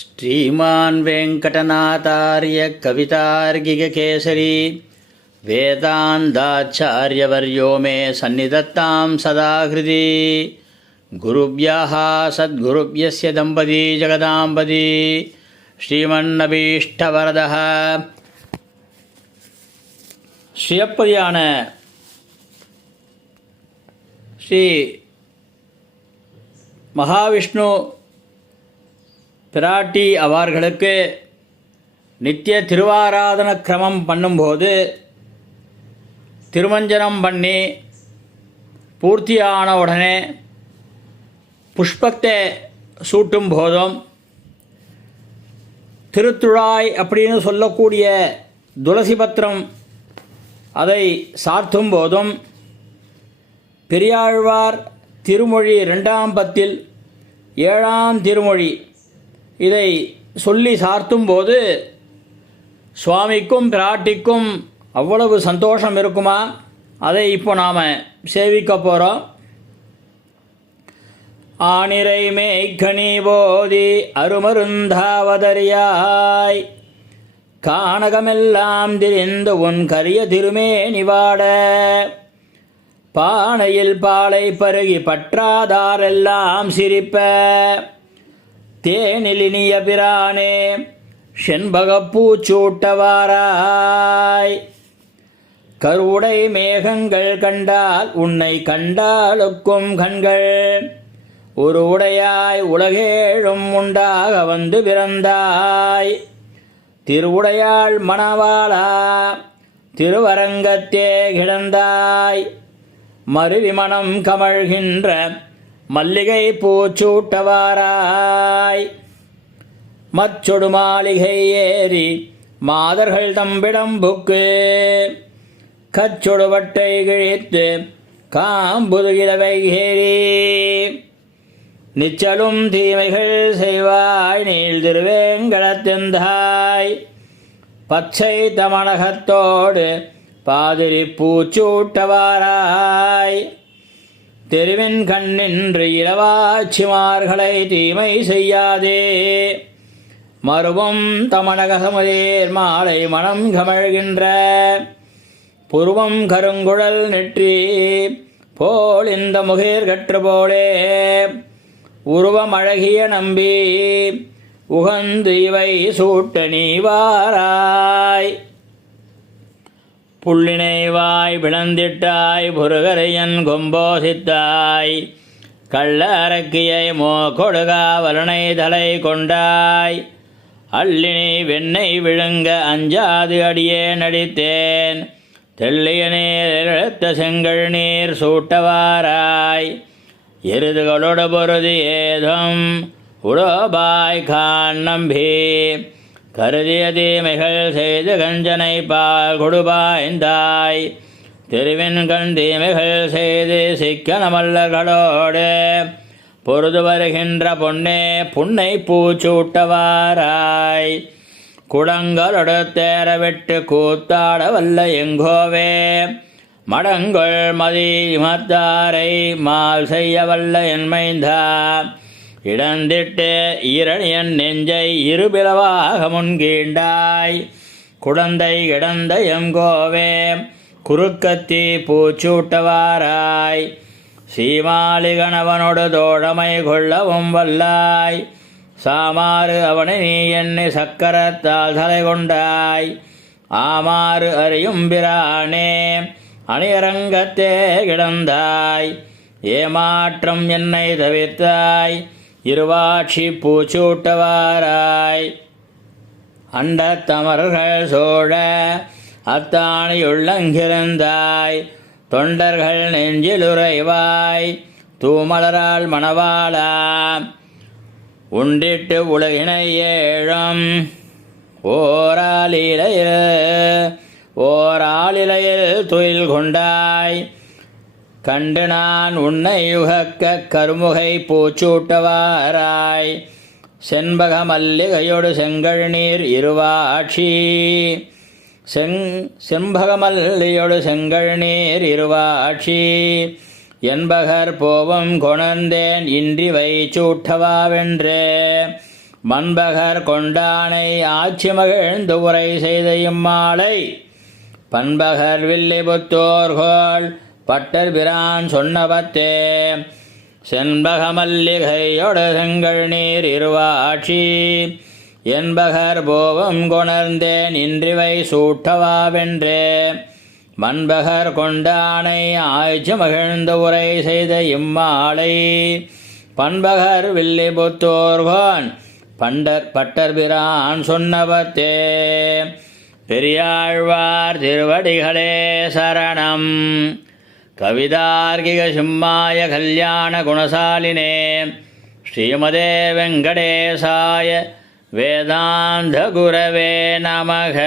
श्रीमान् वेङ्कटनाथार्य कवितार्किककेसरी वेदान्ताचार्यवर्यो मे सन्निधत्तां सदा हृदि गुरुभ्यः सद्गुरुभ्यस्य दम्पती जगदाम्बती श्रीमन्नभीष्टवरदः ஸ்ரீயப்பதியான ஸ்ரீ மகாவிஷ்ணு பிராட்டி அவர்களுக்கு நித்திய திருவாராதன கிரமம் பண்ணும்போது திருமஞ்சனம் பண்ணி பூர்த்தியான உடனே புஷ்பத்தை சூட்டும் போதும் திருத்துழாய் அப்படின்னு சொல்லக்கூடிய துளசி பத்திரம் அதை சார்த்தும் போதும் பெரியாழ்வார் திருமொழி 2ஆம் பத்தில் 7ஆம் திருமொழி இதை சொல்லி சார்த்தும் போது சுவாமிக்கும் பிராட்டிக்கும் அவ்வளவு சந்தோஷம் இருக்குமா? அதை இப்போ நாம் சேவிக்க போகிறோம். ஆனிரை மேய்கனி போதி அருமருந்தாவதறியாய் கானகமெல்லாம் திரிந்து உன் கரிய திருமேனி வாட பானையில் பாலை பருகி பற்றாதாரெல்லாம் சிரிப்ப தேனிலினிய பிரானே செண்பகப்பூச்சூட்டவாராய் கருவுடை மேகங்கள் கண்டால் உன்னை கண்டாளுக்கும் கண்கள் ஒரு உடையாய் உலகேழும் உண்டாக வந்து பிறந்தாய் திருவுடையாள் மணவாளா திருவரங்கத்தே கிடந்தாய் மருவிமணம் கமழ்கின்ற மல்லிகை பூச்சூட்டவாராய் மச்சொடு மாளிகை ஏறி மாதர்கள் தம்பிடம்புக்கு கச்சொடு வட்டை கிழித்து காம்புதுகிழவை ஏறி நிச்சலும் தீமைகள் செய்வாய் நீள் திருவேங்கடத்தெந்தாய் பச்சை தமணகத்தோடு பாதிரி பூச்சூட்டவாராய் தெருவின் கண்ணின்று இளவாச்சிமார்களை தீமை செய்யாதே மருவும் தமணகசமுதேர் மாலை மனம் கமழ்கின்ற புருவம் கருங்குழல் நெற்றி போல் இந்த முகேர் கற்று போலே உருவம் அழகிய நம்பி உகந்து இவை சூட்ட நீ வாராய் புள்ளினை வாய் பிளந்திட்டாய் புருகரையன் கொம்போசித்தாய் கள்ள அரக்கியை மோ கொடுகாவலனை தலை கொண்டாய் அள்ளினி வெண்ணெய் விழுங்க அஞ்சாது அடியே நடித்தேன் தெள்ளிய நீர் இழுத்த செங்கல் நீர் சூட்டவாராய் எருதுகளோடு பொருதி ஏதும் உடோபாய் கான் நம்பி கருதிய தீமைகள் செய்து கஞ்சனை பால் கொடுபாய்ந்தாய் தெருவின் கண் தீமைகள் செய்து சிக்கனமல்லர்களோடு பொருது வருகின்ற பொன்னே புன்னை பூச்சூட்டவாராய் குடங்களோடு தேர விட்டு கூத்தாட வல்ல எங்கோவே மடங்கொள் மதி மத்தாரை மால் செய்ய வல்ல என்மைந்தா இடந்திட்டு இரணியன் நெஞ்சை இருபிளவாக முன்கீண்டாய் குடந்தை கிடந்த எங்கோவே குறுக்கத்தி பூச்சூட்டவாராய் சீமாலி கணவனோடு தோழமை கொள்ளவும் வல்லாய் சாமாறு அவனை நீ என்னை சக்கரத்தால் தலை கொண்டாய் ஆமாறு அறியும் பிரானே அணியரங்கத்தே கிடந்தாய் ஏமாற்றம் என்னை தவிர்த்தாய் இருவாட்சி பூச்சூட்டவாராய் அண்டத்தமர்கள் சோழ அத்தாணியுள்ளங்கிருந்தாய் தொண்டர்கள் நெஞ்சிலுறைவாய் தூமலரால் மணவாளா உண்டிட்டு உலகினை ஏழும் ஓராளிலையில் துயில் கொண்டாய் கண்டு நான் உன்னை யுகக்க கருமுகை பூச்சூட்டவாராய் செண்பக மல்லிகையோடு செங்கழ் நீர் இருவாட்சி செம்பக மல்லியோடு செங்கழ் நீர் இருவாட்சி என்பகர் போவம் கொணர்ந்தேன் இன்றி வைச்சூட்டவாவென்று மண்பகர் கொண்டானை ஆட்சி மகிழ்ந்து உரை செய்த இம்மாலை பண்பகர் வில்லிபுத்தோர்கள் பட்டர் பிரான் சொன்னபத்தே செண்பக மல்லிகையொடு செங்கல் நீர் இருவாட்சி என்பகர் போவம் கொணர்ந்தேன் இன்றிவை சூட்டவாவென்றே மண்பகர் கொண்டானை ஆய்ச்சி மகிழ்ந்து உரை செய்த இம்மாலை பண்பகர் வில்லிபுத்தோர்கோன் பட்டர் பிரான் சொன்னபத்தே. பெரியாழ்வார் திருவடிகளே சரணம். கவிதார்க்கிக சிம்மாய கல்யாண குணசாலினே ஸ்ரீமதே வெங்கடேசாய வேதாந்த குரவே நமக.